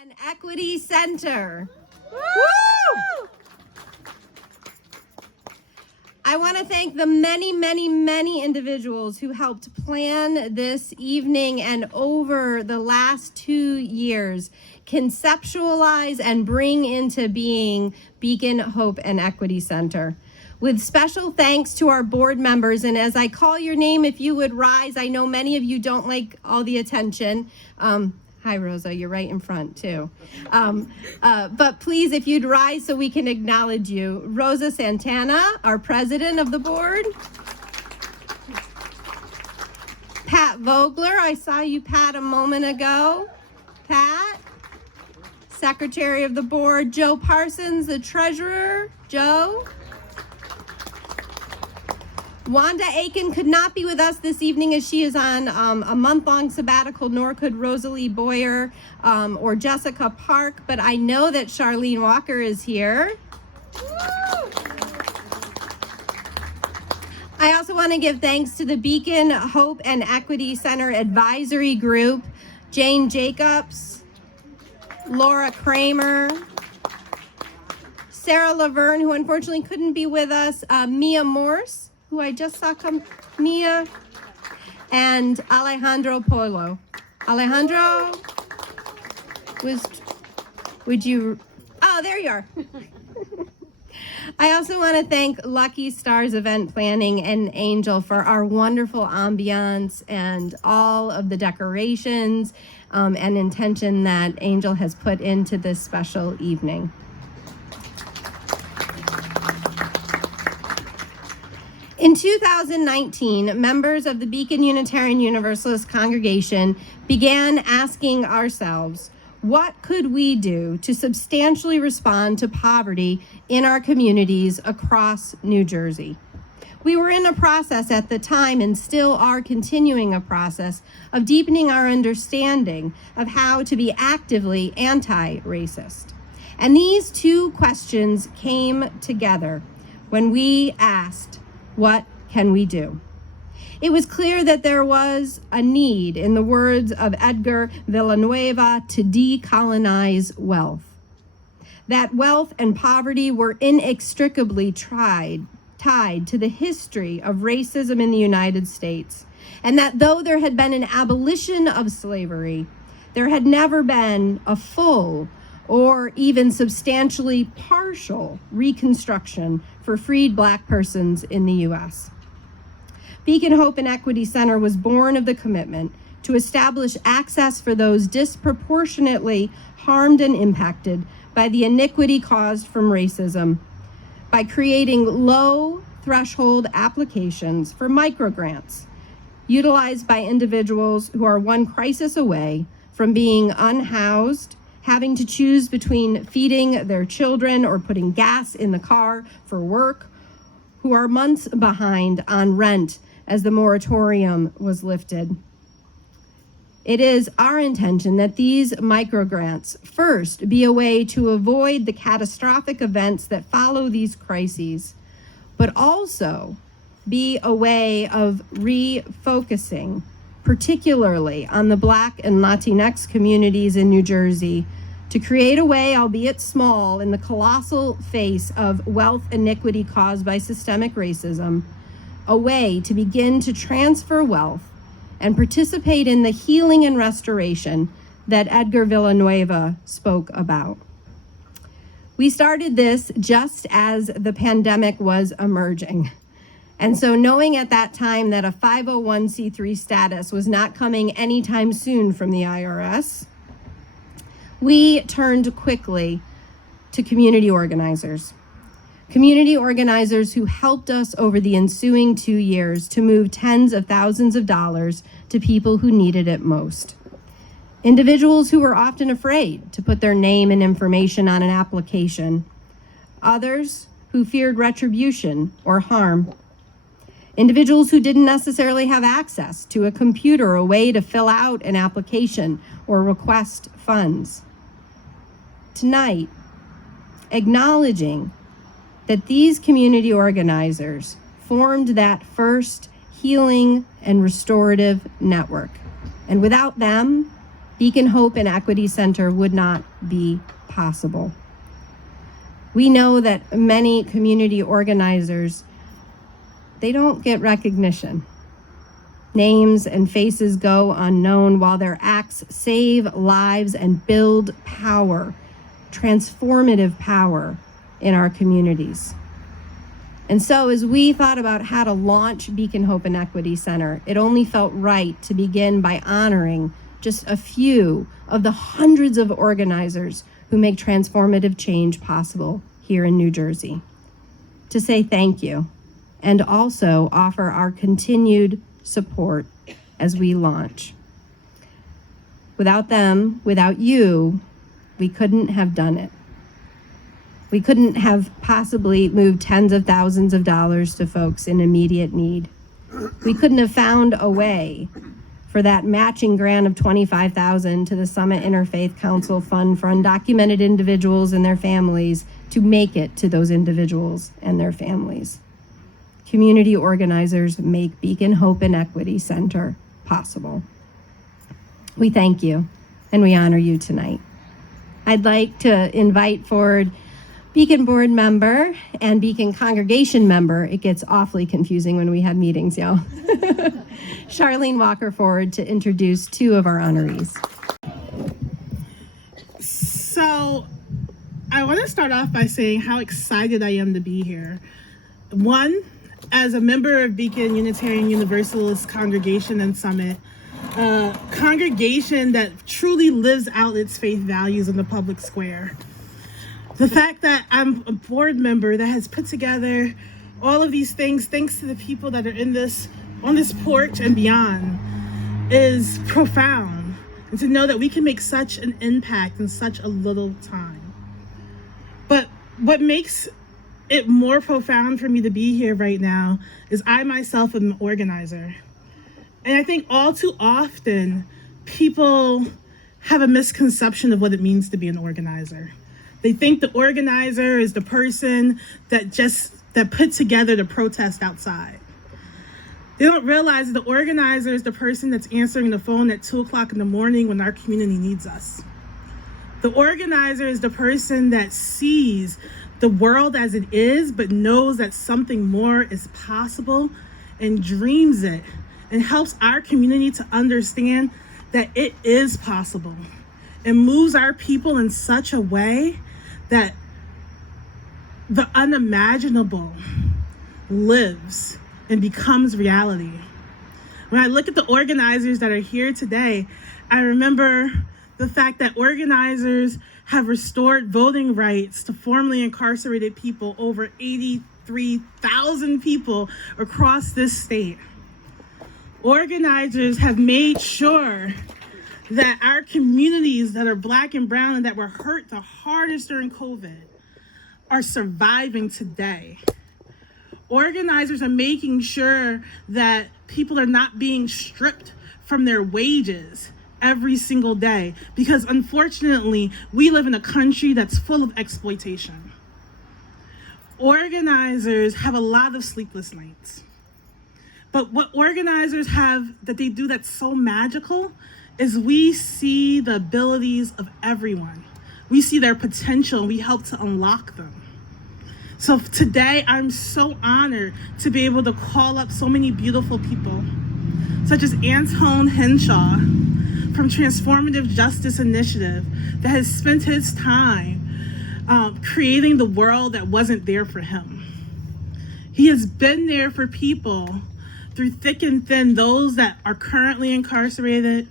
and Equity Center. Woo! I want to thank the many individuals who helped plan this evening and over the last 2 years conceptualize and bring into being Beacon Hope and Equity Center. With special thanks to our board members, and as I call your name, if you would rise, I know many of you don't like all the attention. Hi, Rosa, you're right in front too. But please, if you'd rise so we can acknowledge you. Rosa Santana, our president of the board. Pat Vogler, I saw you, Pat, a moment ago. Pat. Secretary of the board, Joe Parsons, the treasurer. Joe. Wanda Aiken could not be with us this evening as she is on a month-long sabbatical, nor could Rosalie Boyer or Jessica Park, but I know that Charlene Walker is here. I also want to give thanks to the Beacon Hope and Equity Center Advisory Group, Jane Jacobs, Laura Kramer, Sarah Laverne, who unfortunately couldn't be with us, Mia Morse, who I just saw come, Mia, and Alejandro Polo. Alejandro, would you, oh, there you are. I also want to thank Lucky Stars Event Planning and Angel for our wonderful ambiance and all of the decorations and intention that Angel has put into this special evening. In 2019, members of the Beacon Unitarian Universalist congregation began asking ourselves, what could we do to substantially respond to poverty in our communities across New Jersey? We were in a process at the time and still are continuing a process of deepening our understanding of how to be actively anti-racist. And these two questions came together when we asked, what can we do? It was clear that there was a need, in the words of Edgar Villanueva, to decolonize wealth. That wealth and poverty were inextricably tied to the history of racism in the United States, and that though there had been an abolition of slavery, there had never been a full or even substantially partial reconstruction for freed Black persons in the U.S. Beacon Hope and Equity Center was born of the commitment to establish access for those disproportionately harmed and impacted by the iniquity caused from racism by creating low threshold applications for microgrants utilized by individuals who are one crisis away from being unhoused, having to choose between feeding their children or putting gas in the car for work, who are months behind on rent as the moratorium was lifted. It is our intention that these microgrants first be a way to avoid the catastrophic events that follow these crises, but also be a way of refocusing, particularly on the Black and Latinx communities in New Jersey, to create a way, albeit small, in the colossal face of wealth iniquity caused by systemic racism, a way to begin to transfer wealth and participate in the healing and restoration that Edgar Villanueva spoke about. We started this just as the pandemic was emerging. And so knowing at that time that a 501c3 status was not coming anytime soon from the IRS, we turned quickly to community organizers. Community organizers who helped us over the ensuing 2 years to move tens of thousands of dollars to people who needed it most. Individuals who were often afraid to put their name and information on an application. Others who feared retribution or harm. Individuals who didn't necessarily have access to a computer or a way to fill out an application or request funds. Tonight, acknowledging that these community organizers formed that first healing and restorative network. And without them, Beacon Hope and Equity Center would not be possible. We know that many community organizers, they don't get recognition. Names and faces go unknown while their acts save lives and build power, transformative power in our communities. And so as we thought about how to launch Beacon Hope and Equity Center, it only felt right to begin by honoring just a few of the hundreds of organizers who make transformative change possible here in New Jersey. To say thank you and also offer our continued support as we launch. Without them, without you, we couldn't have done it. We couldn't have possibly moved tens of thousands of dollars to folks in immediate need. We couldn't have found a way for that matching grant of $25,000 to the Summit Interfaith Council Fund for undocumented individuals and their families to make it to those individuals and their families. Community organizers make Beacon Hope and Equity Center possible. We thank you and we honor you tonight. I'd like to invite forward Beacon board member and Beacon congregation member. It gets awfully confusing when we have meetings, y'all. Charlene Walker forward to introduce two of our honorees. So I want to start off by saying how excited I am to be here. One, as a member of Beacon Unitarian Universalist Congregation and Summit, a congregation that truly lives out its faith values in the public square. The fact that I'm a board member that has put together all of these things, thanks to the people that are on this porch and beyond, is profound. And to know that we can make such an impact in such a little time. But what makes it more profound for me to be here right now is I myself am an organizer. And I think all too often people have a misconception of what it means to be an organizer. They think the organizer is the person that put together the protest outside. They don't realize the organizer is the person that's answering the phone at 2:00 in the morning when our community needs us. The organizer is the person that sees the world as it is, but knows that something more is possible and dreams it and helps our community to understand that it is possible and moves our people in such a way that the unimaginable lives and becomes reality. When I look at the organizers that are here today, I remember the fact that organizers have restored voting rights to formerly incarcerated people, over 83,000 people across this state. Organizers have made sure that our communities that are Black and brown and that were hurt the hardest during COVID are surviving today. Organizers are making sure that people are not being stripped from their wages every single day, because unfortunately, we live in a country that's full of exploitation. Organizers have a lot of sleepless nights. But what organizers have that they do that's so magical is we see the abilities of everyone. We see their potential and we help to unlock them. So today, I'm so honored to be able to call up so many beautiful people, such as Antone Henshaw from Transformative Justice Initiative, that has spent his time creating the world that wasn't there for him. He has been there for people through thick and thin, those that are currently incarcerated,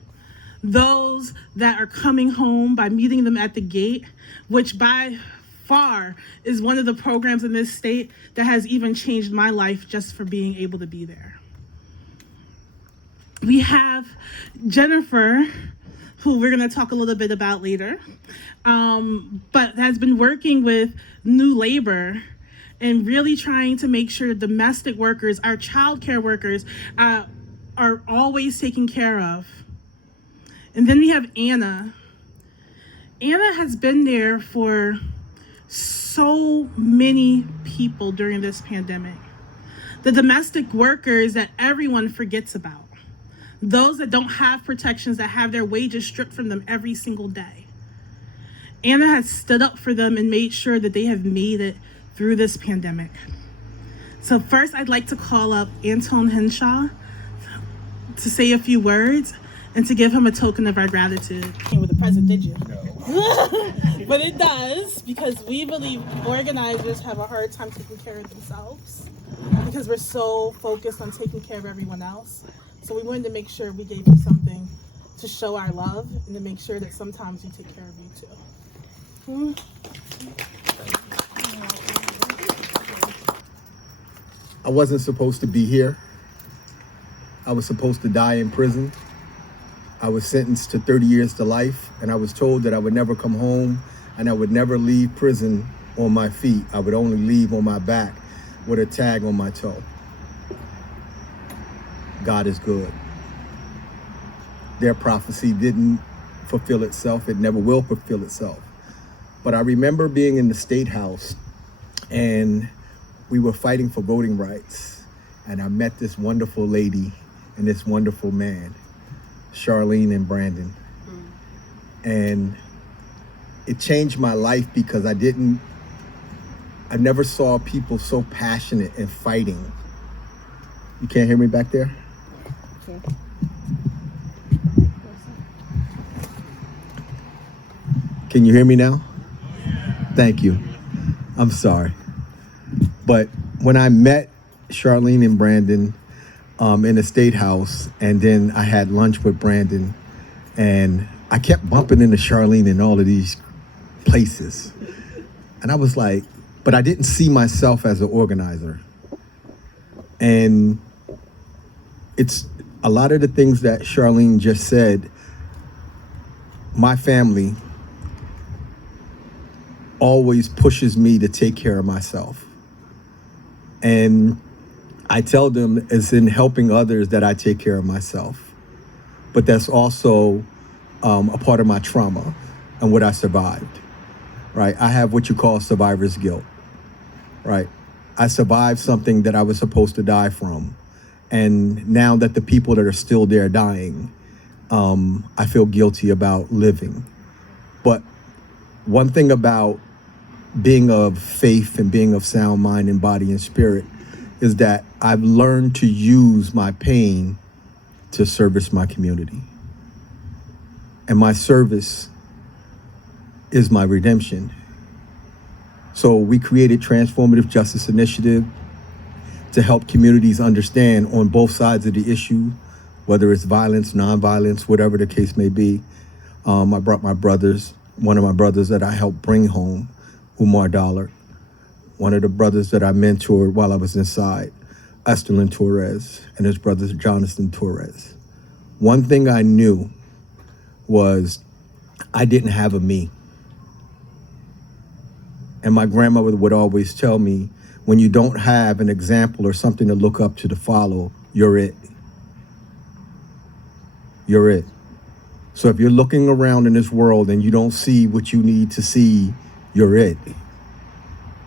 those that are coming home by meeting them at the gate, which by far is one of the programs in this state that has even changed my life just for being able to be there. We have Jennifer, who we're going to talk a little bit about later, but has been working with New Labor and really trying to make sure domestic workers, our child care workers, are always taken care of. And then we have Anna. Anna has been there for so many people during this pandemic. The domestic workers that everyone forgets about. those that don't have protections, that have their wages stripped from them every single day. Anna has stood up for them and made sure that they have made it through this pandemic. So first, I'd like to call up Anton Henshaw to say a few words and to give him a token of our gratitude. With the present, did you? No. But it does, because we believe organizers have a hard time taking care of themselves because we're so focused on taking care of everyone else. So we wanted to make sure we gave you something to show our love and to make sure that sometimes we take care of you too. I wasn't supposed to be here. I was supposed to die in prison. I was sentenced to 30 years to life, and I was told that I would never come home and I would never leave prison on my feet. I would only leave on my back with a tag on my toe. God is good. Their prophecy didn't fulfill itself. It never will fulfill itself. But I remember being in the State House and we were fighting for voting rights. And I met this wonderful lady and this wonderful man, Charlene and Brandon. And it changed my life because I never saw people so passionate and fighting. You can't hear me back there? Okay. Can you hear me now? Thank you. I'm sorry. But when I met Charlene and Brandon in the State House, and then I had lunch with Brandon, and I kept bumping into Charlene in all of these places. And I was like, but I didn't see myself as an organizer. And it's a lot of the things that Charlene just said. My family always pushes me to take care of myself. And I tell them it's in helping others that I take care of myself. But that's also a part of my trauma and what I survived, right? I have what you call survivor's guilt, right? I survived something that I was supposed to die from. And now that the people that are still there dying, I feel guilty about living. But one thing about being of faith and being of sound mind and body and spirit is that I've learned to use my pain to service my community. And my service is my redemption. So we created Transformative Justice Initiative to help communities understand on both sides of the issue, whether it's violence, nonviolence, whatever the case may be. I brought my brothers, one of my brothers that I helped bring home, Umar Dollar, one of the brothers that I mentored while I was inside, Estelin Torres, and his brother, Jonathan Torres. One thing I knew was I didn't have a me. And my grandmother would always tell me, when you don't have an example or something to look up to follow, you're it. You're it. So if you're looking around in this world and you don't see what you need to see, you're it.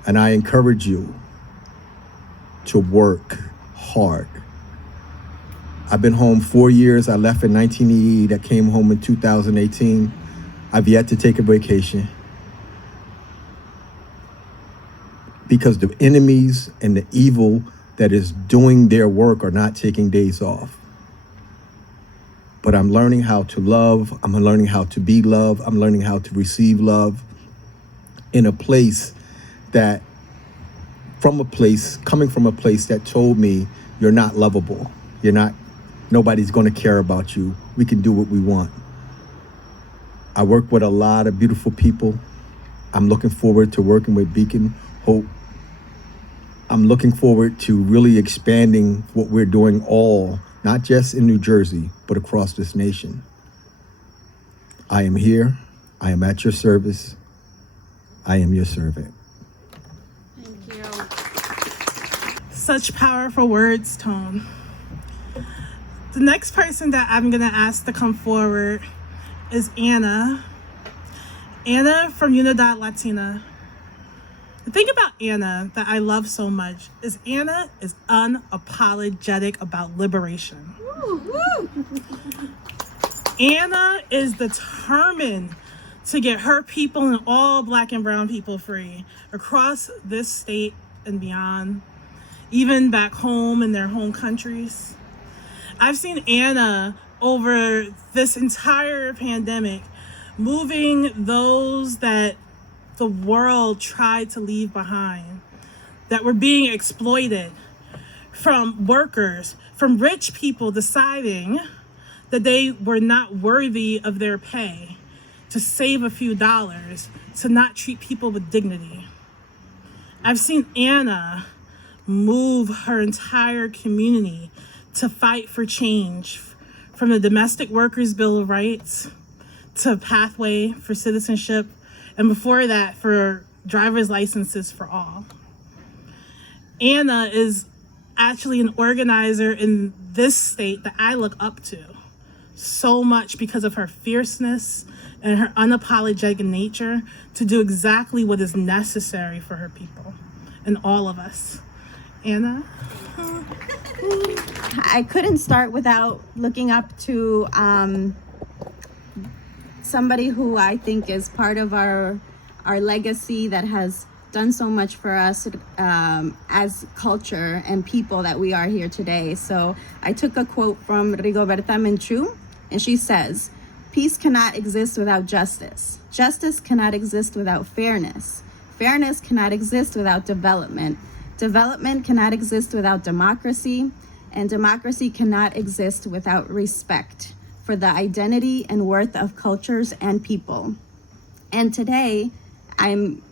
And I encourage you to work hard. I've been home 4 years. I left in 1988. I came home in 2018. I've yet to take a vacation because the enemies and the evil that is doing their work are not taking days off. But I'm learning how to love. I'm learning how to be loved. I'm learning how to receive love in a place that, coming from a place that told me you're not lovable. Nobody's gonna care about you. We can do what we want. I work with a lot of beautiful people. I'm looking forward to working with Beacon Hope. I'm looking forward to really expanding what we're doing not just in New Jersey, but across this nation. I am here. I am at your service. I am your servant. Thank you. Such powerful words, Tone. The next person that I'm gonna ask to come forward is Anna. Anna from Unidad Latina. The thing about Anna that I love so much is Anna is unapologetic about liberation. Anna is determined to get her people and all Black and brown people free across this state and beyond, even back home in their home countries. I've seen Anna over this entire pandemic moving those that the world tried to leave behind, that were being exploited, from workers, from rich people deciding that they were not worthy of their pay, to save a few dollars, to not treat people with dignity. I've seen Anna move her entire community to fight for change, from the Domestic Workers Bill of Rights to Pathway for Citizenship, and before that, for driver's licenses for all. Anna is actually an organizer in this state that I look up to so much because of her fierceness and her unapologetic nature to do exactly what is necessary for her people and all of us. Anna? I couldn't start without looking up to somebody who I think is part of our legacy, that has done so much for us as culture and people that we are here today. So I took a quote from Rigoberta Menchú, and she says, "Peace cannot exist without justice. Justice cannot exist without fairness. Fairness cannot exist without development. Development cannot exist without democracy, and democracy cannot exist without respect for the identity and worth of cultures and people." And today, I'm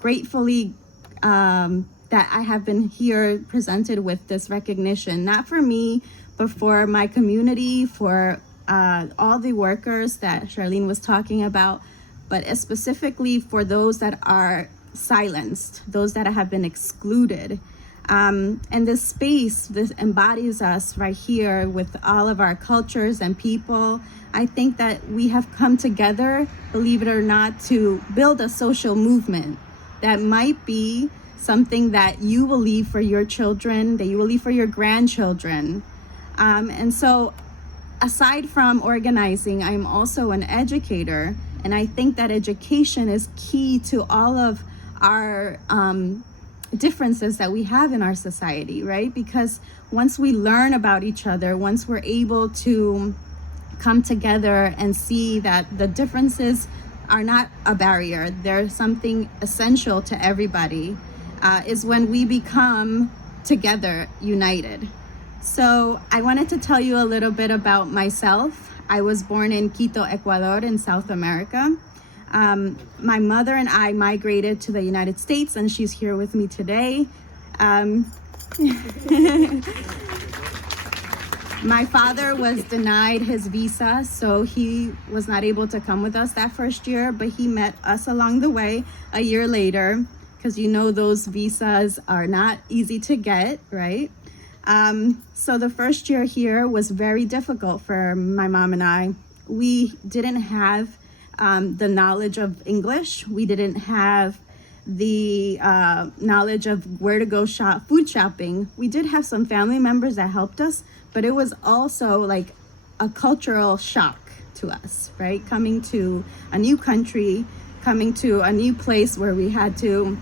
gratefully that I have been here presented with this recognition, not for me, but for my community, for all the workers that Charlene was talking about, but specifically for those that are silenced, those that have been excluded. And this space, this embodies us right here with all of our cultures and people. I think that we have come together, believe it or not, to build a social movement that might be something that you will leave for your children, that you will leave for your grandchildren. And so aside from organizing, I'm also an educator, and I think that education is key to all of our differences that we have in our society, right? Because once we learn about each other, once we're able to come together and see that the differences are not a barrier, they're something essential to everybody, is when we become together united. So I wanted to tell you a little bit about myself. I was born in Quito, Ecuador, in South America. My mother and I migrated to the United States, and she's here with me today. My father was denied his visa, so he was not able to come with us that first year, but he met us along the way a year later, because you know those visas are not easy to get, right? So the first year here was very difficult for my mom and I. We didn't have the knowledge of English. We didn't have the knowledge of where to go food shopping. We did have some family members that helped us, but it was also like a cultural shock to us, right? Coming to a new country, coming to a new place where we had to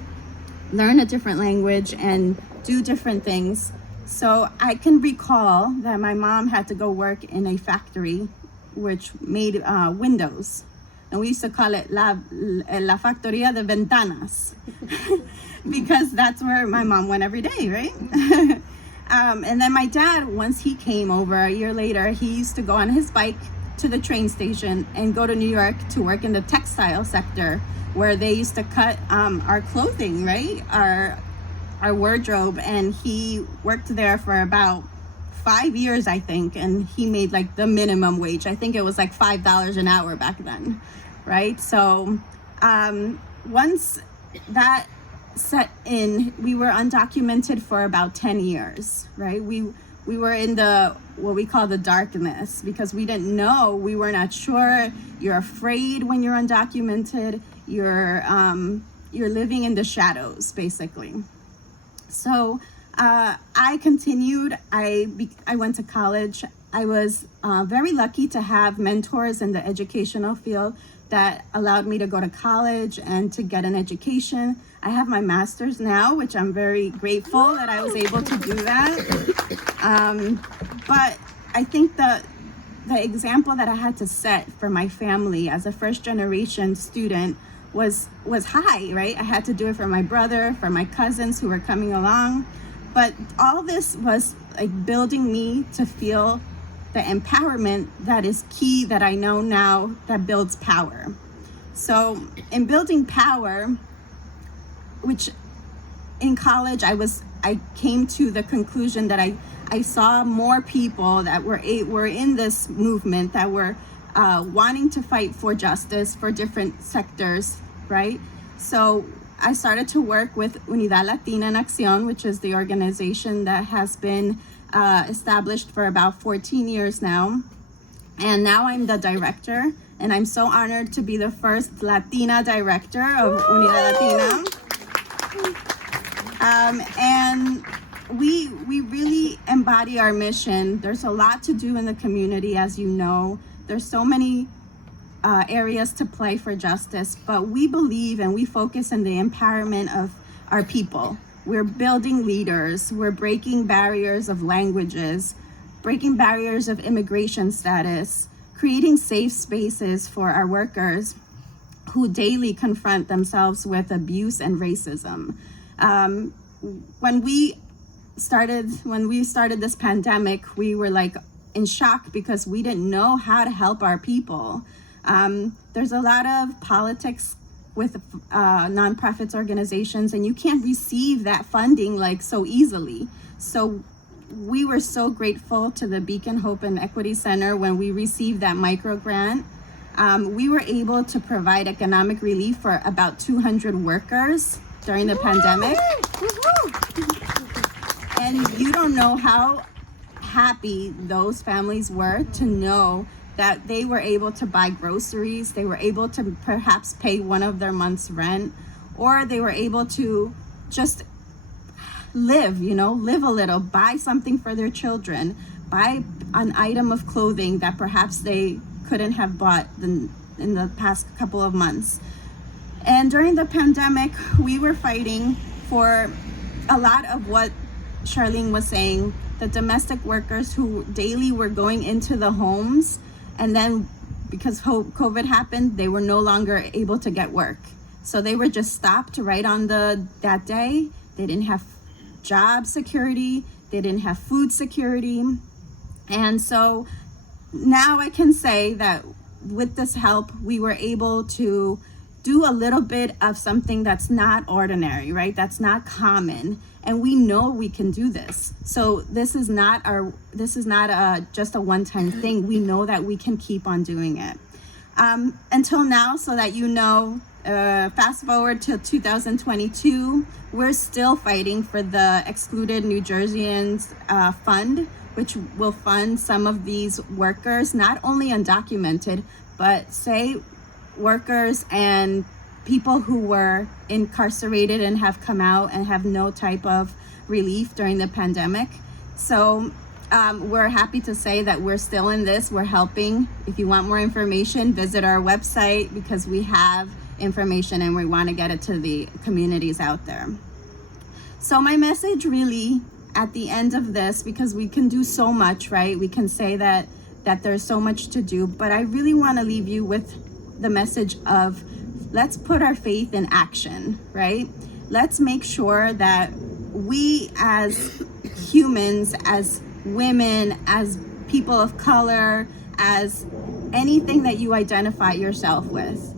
learn a different language and do different things. So I can recall that my mom had to go work in a factory which made windows. And we used to call it La Factoría de Ventanas because that's where my mom went every day, right? And then my dad, once he came over a year later, he used to go on his bike to the train station and go to New York to work in the textile sector, where they used to cut our clothing, right? Our wardrobe. And he worked there for about 5 years, I think, and he made like the minimum wage. I think it was like $5 an hour back then, right? So once that set in, we were undocumented for about 10 years, right? We were in the what we call the darkness, because we didn't know, we were not sure. You're afraid when you're undocumented. You're living in the shadows, basically. So I continued. I went to college I was very lucky to have mentors in the educational field that allowed me to go to college and to get an education. I have my master's now, which I'm very grateful that I was able to do that. But I think the example that I had to set for my family as a first generation student was high, right? I had to do it for my brother, for my cousins who were coming along. But all this was like building me to feel the empowerment that is key, that I know now that builds power. So in building power, which in college I came to the conclusion that I saw more people that were in this movement that were wanting to fight for justice for different sectors, right? So I started to work with Unidad Latina en Acción, which is the organization that has been established for about 14 years now. And now I'm the director, and I'm so honored to be the first Latina director of Unidad Latina. And we really embody our mission. There's a lot to do in the community, as you know. There's so many areas to play for justice, but we believe and we focus on the empowerment of our people. We're building leaders. We're breaking barriers of languages, breaking barriers of immigration status, creating safe spaces for our workers who daily confront themselves with abuse and racism. When we started this pandemic, we were like in shock because we didn't know how to help our people. There's a lot of politics with nonprofits organizations, and you can't receive that funding like so easily. So we were so grateful to the Beacon Hope and Equity Center when we received that micro grant. We were able to provide economic relief for about 200 workers during the pandemic. And you don't know how happy those families were to know that they were able to buy groceries, they were able to perhaps pay one of their month's rent, or they were able to just live a little, buy something for their children, buy an item of clothing that perhaps they couldn't have bought in the past couple of months. And during the pandemic, we were fighting for a lot of what Charlene was saying, the domestic workers who daily were going into the homes, and then because COVID happened, they were no longer able to get work. So they were just stopped right on that day. They didn't have job security, they didn't have food security. And so now I can say that with this help, we were able to do a little bit of something that's not ordinary, right? That's not common. And we know we can do this. So this is not just a one-time thing. We know that we can keep on doing it. Until now, so that you know, fast forward to 2022, we're still fighting for the Excluded New Jerseyans Fund, which will fund some of these workers, not only undocumented, but say workers and people who were incarcerated and have come out and have no type of relief during the pandemic. So we're happy to say that we're still in this. We're helping. If you want more information, visit our website because we have information and we want to get it to the communities out there. So my message really at the end of this, because we can do so much, right? We can say that there's so much to do, but I really want to leave you with the message of let's put our faith in action, right? Let's make sure that we as humans, as women, as people of color, as anything that you identify yourself with,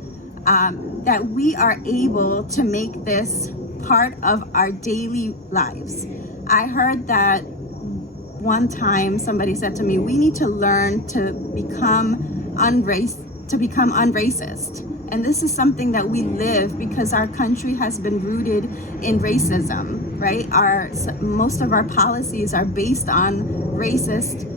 that we are able to make this part of our daily lives. I heard that one time somebody said to me, we need to learn to become unracist. And this is something that we live because our country has been rooted in racism, right? Most of our policies are based on racist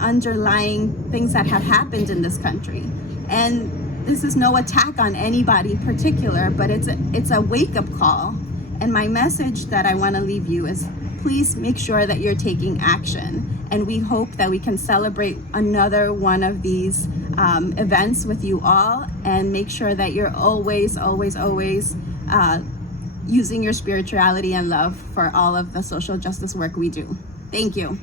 underlying things that have happened in this country. And this is no attack on anybody particular, but it's a wake-up call. And my message that I want to leave you is please make sure that you're taking action And we hope that we can celebrate another one of these events with you all, and make sure that you're always, always, always using your spirituality and love for all of the social justice work we do. Thank you.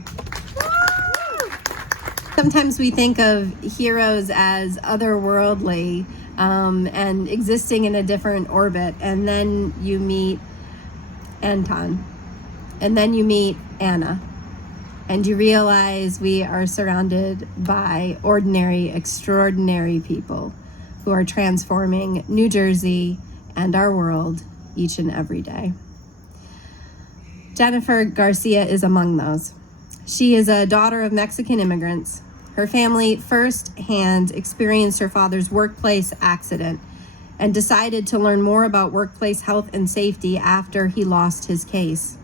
Sometimes we think of heroes as otherworldly and existing in a different orbit, and then you meet Anton, and then you meet Anna, and you realize we are surrounded by ordinary, extraordinary people who are transforming New Jersey and our world each and every day. Jennifer Garcia is among those. She is a daughter of Mexican immigrants. Her family firsthand experienced her father's workplace accident and decided to learn more about workplace health and safety after he lost his case.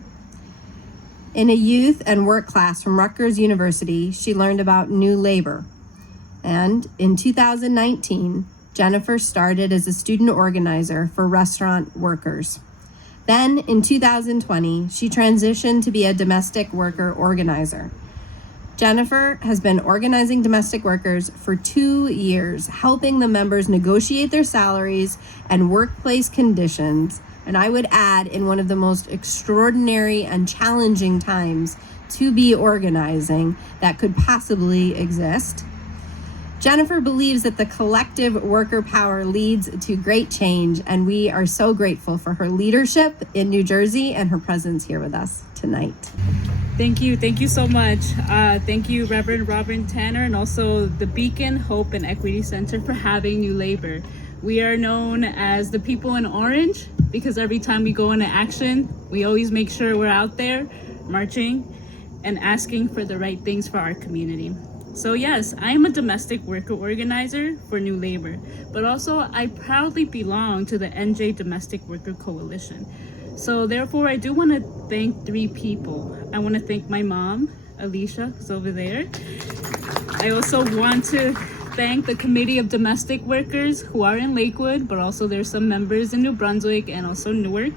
In a youth and work class from Rutgers University, she learned about New Labor. And in 2019, Jennifer started as a student organizer for restaurant workers. Then in 2020, she transitioned to be a domestic worker organizer. Jennifer has been organizing domestic workers for 2 years, helping the members negotiate their salaries and workplace conditions, and I would add, in one of the most extraordinary and challenging times to be organizing that could possibly exist. Jennifer believes that the collective worker power leads to great change, and we are so grateful for her leadership in New Jersey and her presence here with us tonight. Thank you so much. Thank you, Reverend Robin Tanner, and also the Beacon Hope and Equity Center for having New Labor. We are known as the people in orange because every time we go into action, we always make sure we're out there marching and asking for the right things for our community. So yes, I am a domestic worker organizer for New Labor, but also I proudly belong to the NJ Domestic Worker Coalition. So therefore, I do want to thank 3 people. I want to thank my mom, Alicia, who's over there. I also want to thank the Committee of Domestic Workers who are in Lakewood, but also there's some members in New Brunswick and also Newark.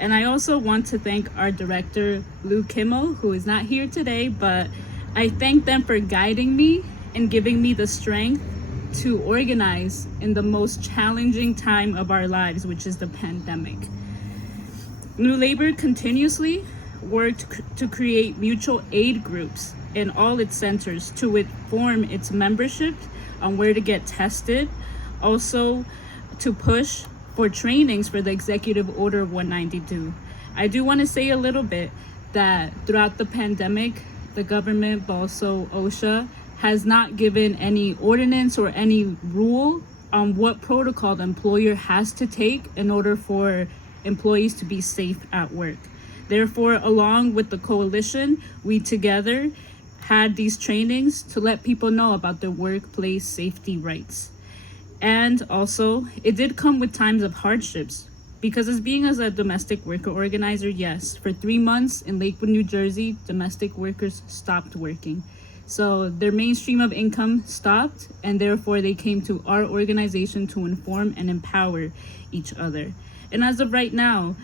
And I also want to thank our director, Lou Kimmel, who is not here today, but I thank them for guiding me and giving me the strength to organize in the most challenging time of our lives, which is the pandemic. New Labor continuously worked to create mutual aid groups in all its centers to inform its membership on where to get tested, also to push for trainings for the Executive Order 192. I do want to say a little bit that throughout the pandemic, the government, but also OSHA, has not given any ordinance or any rule on what protocol the employer has to take in order for employees to be safe at work. Therefore, along with the coalition, we together had these trainings to let people know about their workplace safety rights. And also, it did come with times of hardships, because as a domestic worker organizer, yes, for 3 months in Lakewood, New Jersey, domestic workers stopped working. So their mainstream of income stopped, and therefore they came to our organization to inform and empower each other. And as of right now,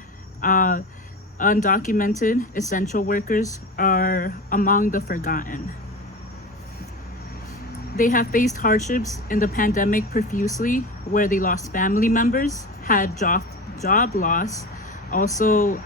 undocumented essential workers are among the forgotten. They have faced hardships in the pandemic profusely, where they lost family members, had job loss. Also,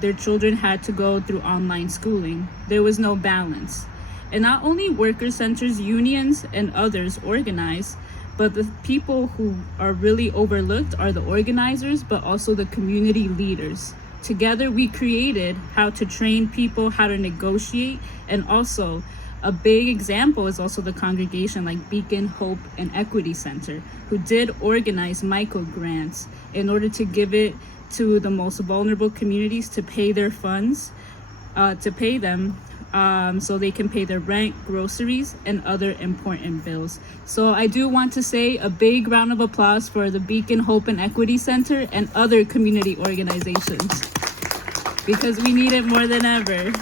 their children had to go through online schooling. There was no balance. And not only worker centers, unions, and others organize, but the people who are really overlooked are the organizers, but also the community leaders. Together, we created how to train people how to negotiate, and also a big example is also the congregation like Beacon Hope and Equity Center, who did organize micro grants in order to give it to the most vulnerable communities to pay their funds, to pay them so they can pay their rent, groceries, and other important bills. So I do want to say a big round of applause for the Beacon Hope and Equity Center and other community organizations, because we need it more than ever.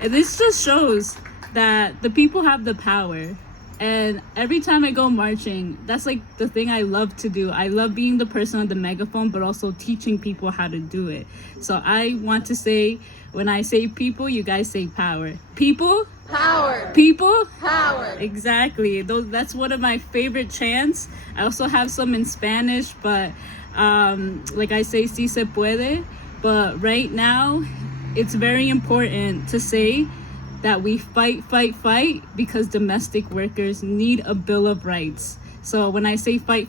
And this just shows that the people have the power. And every time I go marching, that's like the thing I love to do. I love being the person on the megaphone, but also teaching people how to do it. So I want to say, when I say people, you guys say power. People, Power. People? Power. Exactly. That's one of my favorite chants. I also have some in Spanish, but like I say, si se puede. But right now, it's very important to say that we fight because domestic workers need a Bill of Rights. So when I say fight,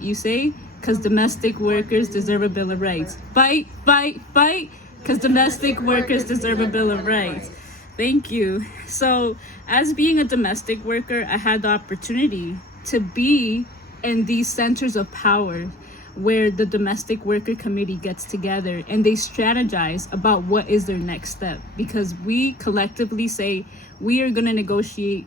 you say, because domestic workers deserve a Bill of Rights. Fight, because domestic workers deserve a Bill of Rights. Thank you. So as being a domestic worker, I had the opportunity to be in these centers of power where the domestic worker committee gets together and they strategize about what is their next step, because we collectively say we are going to negotiate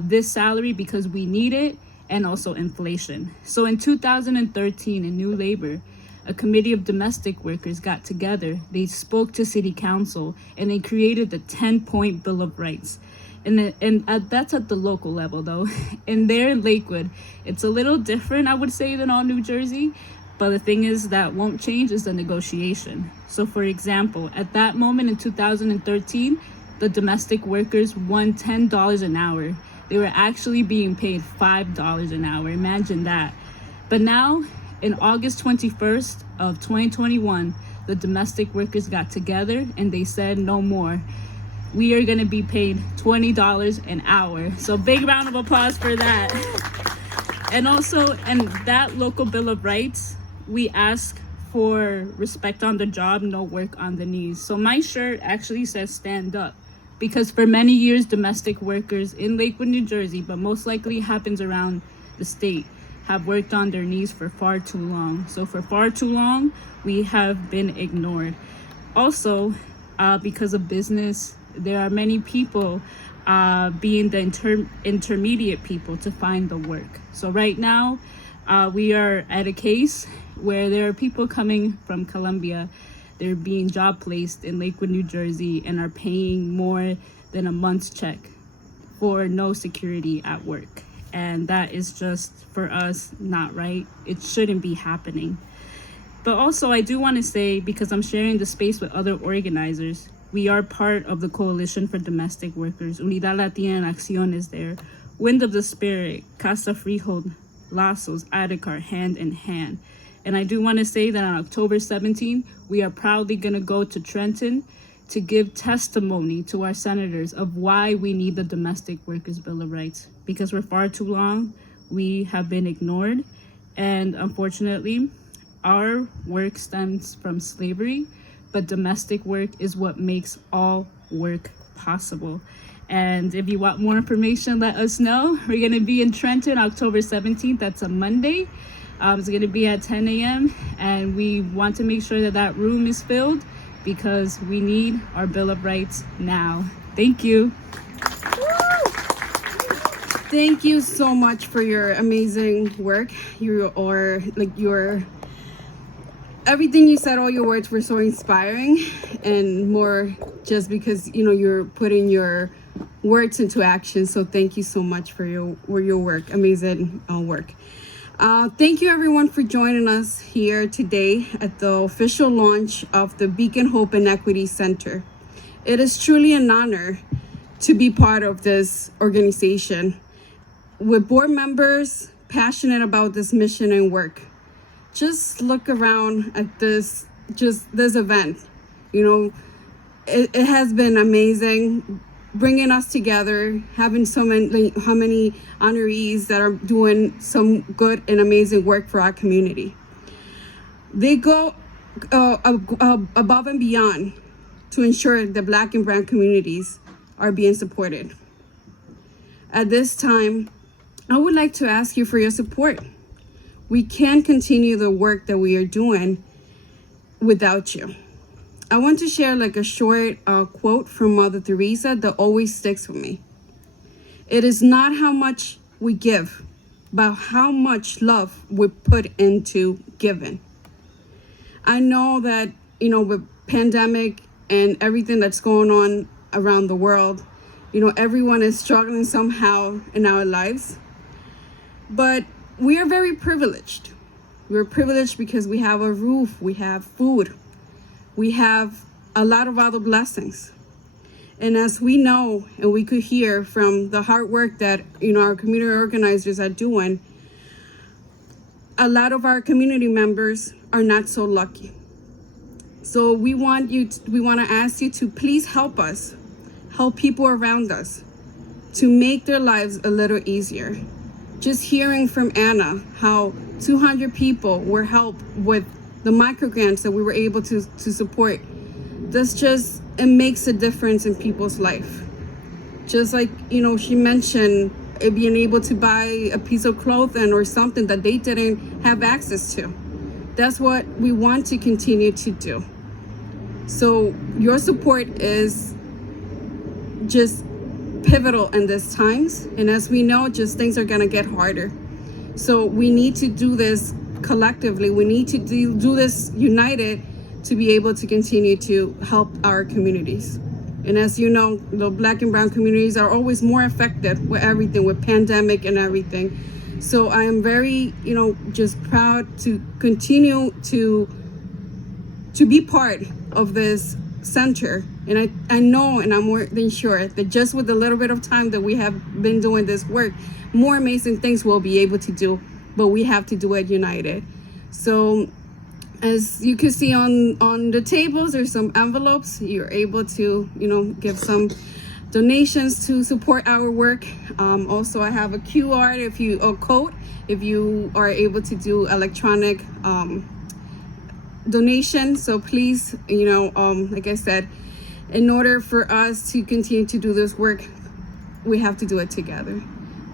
this salary because we need it, and also inflation. So in 2013 in New Labor, a committee of domestic workers got together, they spoke to city council, and they created the 10-point Bill of Rights. And that's at the local level though. And there in Lakewood, it's a little different, I would say, than all New Jersey. But the thing is that won't change is the negotiation. So for example, at that moment in 2013, the domestic workers won $10 an hour. They were actually being paid $5 an hour. Imagine that. But now, in August 21st of 2021, the domestic workers got together and they said no more. We are going to be paid $20 an hour. So big round of applause for that. And also, in that local Bill of Rights, we ask for respect on the job, no work on the knees. So my shirt actually says stand up, because for many years, domestic workers in Lakewood, New Jersey, but most likely happens around the state, have worked on their knees for far too long. So for far too long, we have been ignored. Also, because of business, there are many people being the intermediate people to find the work. So right now, we are at a case where there are people coming from Colombia. They're being job placed in Lakewood, New Jersey, and are paying more than a month's check for no security at work. And that is just, for us, not right. It shouldn't be happening. But also, I do want to say, because I'm sharing the space with other organizers, we are part of the Coalition for Domestic Workers. Unidad Latina en Acción is there. Wind of the Spirit, Casa Freehold, Lazos, Adhikar, hand in hand. And I do want to say that on October 17th, we are proudly going to go to Trenton to give testimony to our senators of why we need the Domestic Workers Bill of Rights. Because for far too long, we have been ignored. And unfortunately, our work stems from slavery, but domestic work is what makes all work possible. And if you want more information, let us know. We're going to be in Trenton October 17th. That's a Monday. It's going to be at 10 a.m. And we want to make sure that that room is filled because we need our Bill of Rights now. Thank you. Thank you so much for your amazing work. Everything you said, all your words were so inspiring, and more just because you're putting your words into action. So thank you so much for your work, amazing work. Thank you everyone for joining us here today at the official launch of the Beacon Hope and Equity Center. It is truly an honor to be part of this organization with board members passionate about this mission and work. Just look around at this event. It has been amazing bringing us together, having how many honorees that are doing some good and amazing work for our community. They go above and beyond to ensure the Black and brown communities are being supported. At this time, I would like to ask you for your support. We can't continue the work that we are doing without you. I want to share a short quote from Mother Teresa that always sticks with me. It is not how much we give, but how much love we put into giving. I know that, with pandemic and everything that's going on around the world, everyone is struggling somehow in our lives. But we are very privileged. We're privileged because we have a roof, we have food, we have a lot of other blessings. And as we know, and we could hear from the hard work that, our community organizers are doing, a lot of our community members are not so lucky. So we want to ask you to please help us, help people around us to make their lives a little easier. Just hearing from Anna how 200 people were helped with the microgrants that we were able to support, it makes a difference in people's life. Just like, she mentioned being able to buy a piece of clothing or something that they didn't have access to. That's what we want to continue to do. So your support is just pivotal in these times. And as we know, just things are gonna get harder. So we need to do this collectively. We need to do this united to be able to continue to help our communities. And as you know, the Black and brown communities are always more affected with everything, with pandemic and everything. So I am very, just proud to continue to be part of this center. And I know, and I'm more than sure that just with the little bit of time that we have been doing this work, more amazing things we'll be able to do, but we have to do it united. So as you can see on the tables, there's some envelopes. You're able to, give some donations to support our work. Also, I have a QR code if you are able to do electronic donation. So please, like I said, in order for us to continue to do this work, we have to do it together.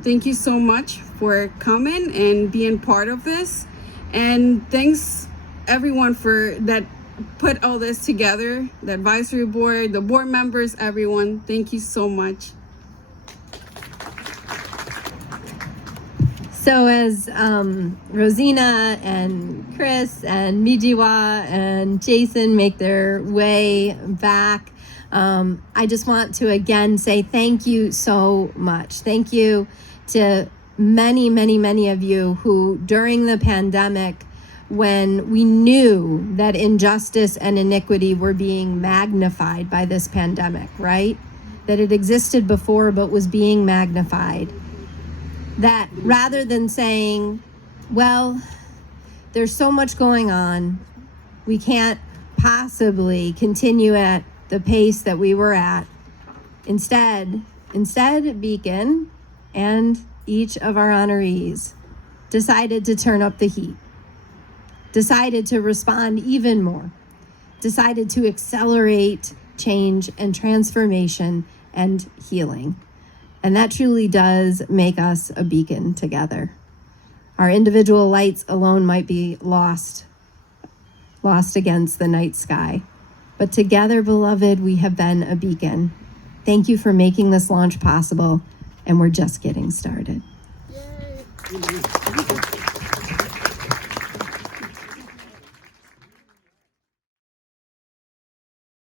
Thank you so much for coming and being part of this. And thanks everyone for that put all this together, the advisory board, the board members, everyone. Thank you so much. So as Rosina and Chris and Mijiwa and Jason make their way back, I just want to again say thank you so much. Thank you to many, many, many of you who during the pandemic, when we knew that injustice and iniquity were being magnified by this pandemic, right? That it existed before but was being magnified. That rather than saying, well, there's so much going on, we can't possibly continue at the pace that we were at. Instead, Beacon and each of our honorees decided to turn up the heat, decided to respond even more, decided to accelerate change and transformation and healing. And that truly does make us a beacon together. Our individual lights alone might be lost against the night sky. But together, beloved, we have been a beacon. Thank you for making this launch possible, and we're just getting started. Yay.